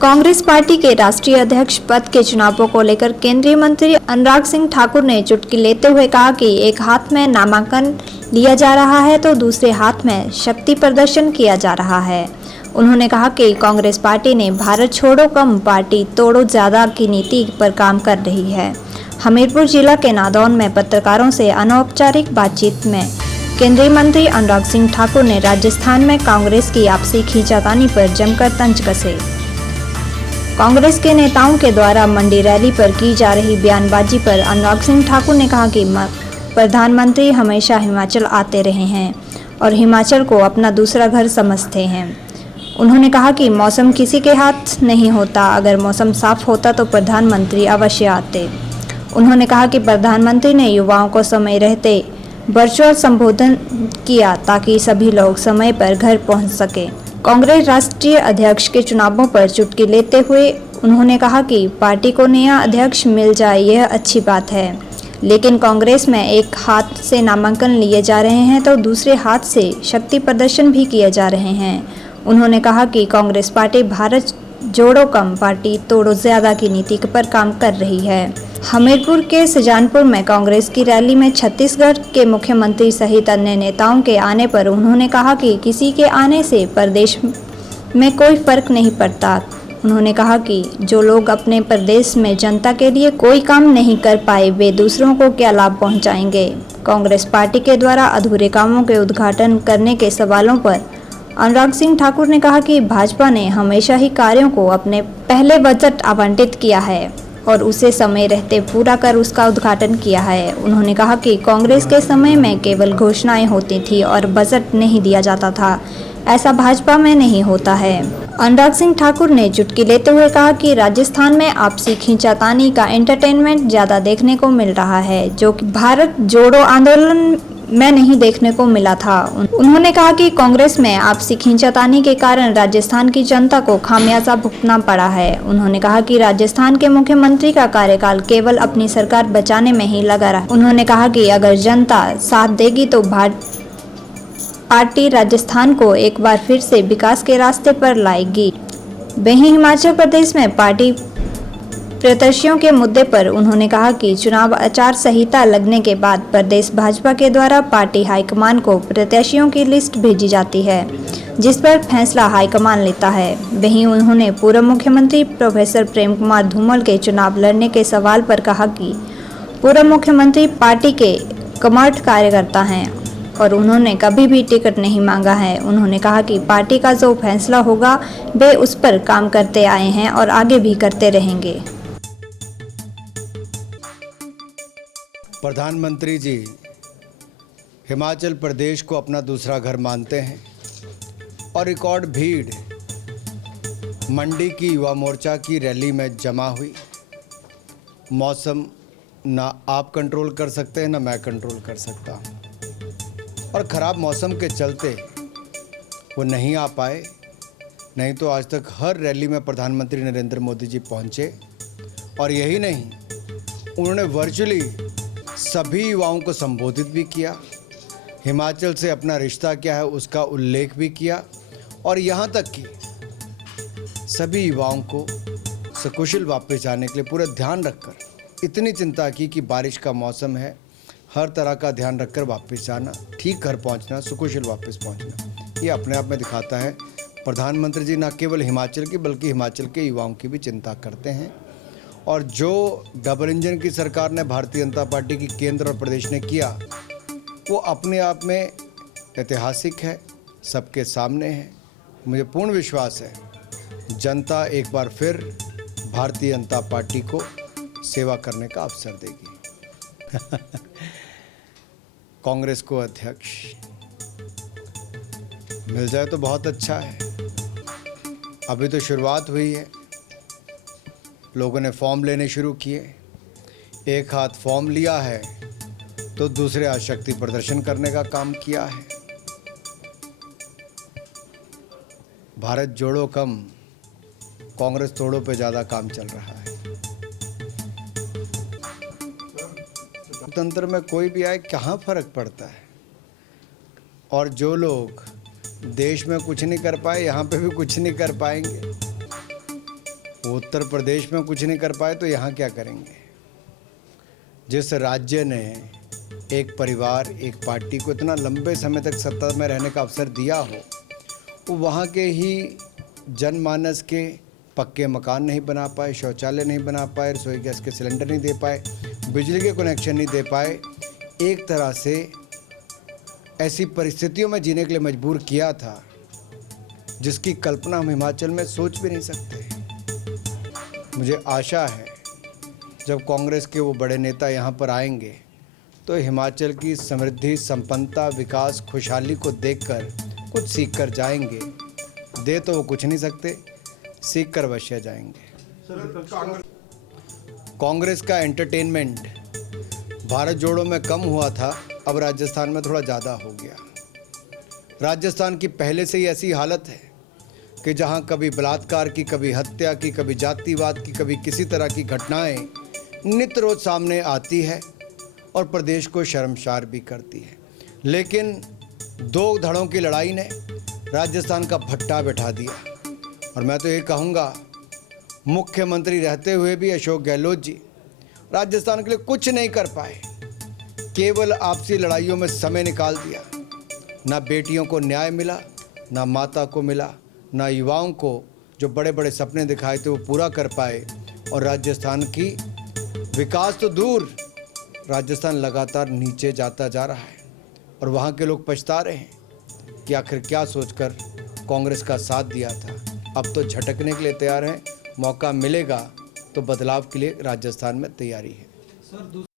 Congress party के राष्ट्रीय अध्यक्ष पद के चुनावों को लेकर केंद्रीय मंत्री अनुराग सिंह ठाकुर ने चुटकी लेते हुए कहा कि एक हाथ में नामांकन लिया जा रहा है तो दूसरे हाथ में शक्ति प्रदर्शन किया जा रहा है। उन्होंने कहा कि कांग्रेस पार्टी ने भारत छोड़ो कम पार्टी तोड़ो ज्यादा की नीति पर काम कर रही है। हमीरपुर जिला के नादौन में पत्रकारों से अनौपचारिक बातचीत में केंद्रीय मंत्री अनुराग सिंह ठाकुर ने राजस्थान में कांग्रेस की आपसी खींचातानी पर जमकर तंज कसे। कांग्रेस के नेताओं के द्वारा मंडी रैली पर की जा रही बयानबाजी पर अनुराग सिंह ठाकुर ने कहा कि प्रधानमंत्री हमेशा हिमाचल आते रहे हैं और हिमाचल को अपना दूसरा घर समझते हैं। उन्होंने कहा कि मौसम किसी के हाथ नहीं होता, अगर मौसम साफ होता तो प्रधानमंत्री अवश्य आते। उन्होंने कहा कि प्रधानमंत्री ने युवाओं को समय रहते वर्चुअल संबोधन किया ताकि सभी लोग समय पर घर पहुंच सके। कांग्रेस राष्ट्रीय अध्यक्ष के चुनावों पर चुटकी लेते हुए उन्होंने कहा कि पार्टी को नया अध्यक्ष मिल जाए यह अच्छी बात है, लेकिन कांग्रेस में एक हाथ से नामांकन लिए जा रहे हैं तो दूसरे हाथ से शक्ति प्रदर्शन भी किए जा रहे हैं। उन्होंने कहा कि कांग्रेस पार्टी भारत जोड़ो कम पार्टी तोड़ो ज्यादा की नीति पर काम कर रही है। हमीरपुर के सुजानपुर में कांग्रेस की रैली में छत्तीसगढ़ के मुख्यमंत्री सहित अन्य नेताओं के आने पर उन्होंने कहा कि किसी के आने से प्रदेश में कोई फर्क नहीं पड़ता। उन्होंने कहा कि जो लोग अपने प्रदेश में जनता के लिए कोई काम नहीं कर पाए वे दूसरों को क्या लाभ पहुंचाएंगे। कांग्रेस पार्टी के द्वारा अधूरे कामों के उद्घाटन करने के सवालों पर अनुराग सिंह ठाकुर ने कहा कि भाजपा ने हमेशा ही कार्यों को अपने पहले बजट आवंटित किया है और उसे समय रहते पूरा कर उसका उद्घाटन किया है। उन्होंने कहा कि कांग्रेस के समय में केवल घोषणाएं होती थी और बजट नहीं दिया जाता था, ऐसा भाजपा में नहीं होता है। अनुराग सिंह ठाकुर ने चुटकी लेते हुए कहा कि राजस्थान में आपसी खींचातानी का एंटरटेनमेंट ज्यादा देखने को मिल रहा है, जो कि भारत जोड़ो आंदोलन में नहीं देखने को मिला था। उन्होंने कहा कि कांग्रेस में आपसी खींचातानी के कारण राजस्थान की जनता को खामियाजा भुगतना पड़ा है। उन्होंने कहा कि राजस्थान के मुख्यमंत्री का कार्यकाल केवल अपनी सरकार बचाने में ही लगा रहा। उन्होंने कहा कि अगर जनता साथ देगी तो पार्टी राजस्थान को एक बार फिर से विकास के रास्ते पर लाएगी। वहीं हिमाचल प्रदेश में पार्टी प्रत्याशियों के मुद्दे पर उन्होंने कहा कि चुनाव आचार संहिता लगने के बाद प्रदेश भाजपा के द्वारा पार्टी हाईकमान को प्रत्याशियों की लिस्ट भेजी जाती है, जिस पर फैसला हाईकमान लेता है। वहीं उन्होंने पूर्व मुख्यमंत्री प्रोफेसर प्रेम कुमार धूमल के चुनाव लड़ने के सवाल पर कहा कि पूर्व मुख्यमंत्री पार्टी के कर्मठ कार्यकर्ता हैं और उन्होंने कभी भी टिकट नहीं मांगा है। उन्होंने कहा कि पार्टी का जो फैसला होगा वे उस पर काम करते आए हैं और आगे भी करते रहेंगे। प्रधानमंत्री जी हिमाचल प्रदेश को अपना दूसरा घर मानते हैं और रिकॉर्ड भीड़ मंडी की युवा मोर्चा की रैली में जमा हुई। मौसम ना आप कंट्रोल कर सकते हैं ना मैं कंट्रोल कर सकता हूँ और ख़राब मौसम के चलते वो नहीं आ पाए, नहीं तो आज तक हर रैली में प्रधानमंत्री नरेंद्र मोदी जी पहुँचे। और यही नहीं, उन्होंने वर्चुअली सभी युवाओं को संबोधित भी किया, हिमाचल से अपना रिश्ता क्या है उसका उल्लेख भी किया और यहाँ तक कि सभी युवाओं को सकुशल वापस जाने के लिए पूरा ध्यान रखकर इतनी चिंता की कि बारिश का मौसम है, हर तरह का ध्यान रखकर वापस जाना, ठीक घर पहुँचना, सकुशल वापस पहुँचना। ये अपने आप में दिखाता है प्रधानमंत्री जी न केवल हिमाचल की बल्कि हिमाचल के युवाओं की भी चिंता करते हैं। और जो डबल इंजन की सरकार ने भारतीय जनता पार्टी की केंद्र और प्रदेश ने किया वो अपने आप में ऐतिहासिक है, सबके सामने है। मुझे पूर्ण विश्वास है जनता एक बार फिर भारतीय जनता पार्टी को सेवा करने का अवसर देगी। कांग्रेस को अध्यक्ष मिल जाए तो बहुत अच्छा है। अभी तो शुरुआत हुई है, लोगों ने फॉर्म लेने शुरू किए। एक हाथ फॉर्म लिया है तो दूसरे हाथ शक्ति प्रदर्शन करने का काम किया है। भारत जोड़ो कम कांग्रेस तोड़ो पे ज़्यादा काम चल रहा है। लोकतंत्र में कोई भी आए कहाँ फर्क पड़ता है। और जो लोग देश में कुछ नहीं कर पाए यहाँ पे भी कुछ नहीं कर पाएंगे। वो उत्तर प्रदेश में कुछ नहीं कर पाए तो यहाँ क्या करेंगे। जिस राज्य ने एक परिवार, एक पार्टी को इतना लंबे समय तक सत्ता में रहने का अवसर दिया हो, वो वहाँ के ही जनमानस के पक्के मकान नहीं बना पाए, शौचालय नहीं बना पाए, रसोई गैस के सिलेंडर नहीं दे पाए, बिजली के कनेक्शन नहीं दे पाए, एक तरह से ऐसी परिस्थितियों में जीने के लिए मजबूर किया था जिसकी कल्पना हम हिमाचल में सोच भी नहीं सकते। मुझे आशा है जब कांग्रेस के वो बड़े नेता यहाँ पर आएंगे तो हिमाचल की समृद्धि, संपन्नता, विकास, खुशहाली को देखकर कुछ सीख कर जाएंगे। दे तो वो कुछ नहीं सकते, सीख कर अवश्य जाएंगे। कांग्रेस का एंटरटेनमेंट भारत जोड़ो में कम हुआ था, अब राजस्थान में थोड़ा ज़्यादा हो गया। राजस्थान की पहले से ही ऐसी हालत है कि जहां कभी बलात्कार की, कभी हत्या की, कभी जातिवाद की, कभी किसी तरह की घटनाएं नित्य रोज सामने आती है और प्रदेश को शर्मसार भी करती है। लेकिन दो धड़ों की लड़ाई ने राजस्थान का भट्टा बैठा दिया और मैं तो ये कहूँगा, मुख्यमंत्री रहते हुए भी अशोक गहलोत जी राजस्थान के लिए कुछ नहीं कर पाए, केवल आपसी लड़ाइयों में समय निकाल दिया। ना बेटियों को न्याय मिला, ना माता को मिला, ना युवाओं को जो बड़े बड़े सपने दिखाए थे वो पूरा कर पाए। और राजस्थान की विकास तो दूर, राजस्थान लगातार नीचे जाता जा रहा है और वहाँ के लोग पछता रहे हैं कि आखिर क्या सोचकर कांग्रेस का साथ दिया था। अब तो झटकने के लिए तैयार हैं, मौका मिलेगा तो बदलाव के लिए राजस्थान में तैयारी है।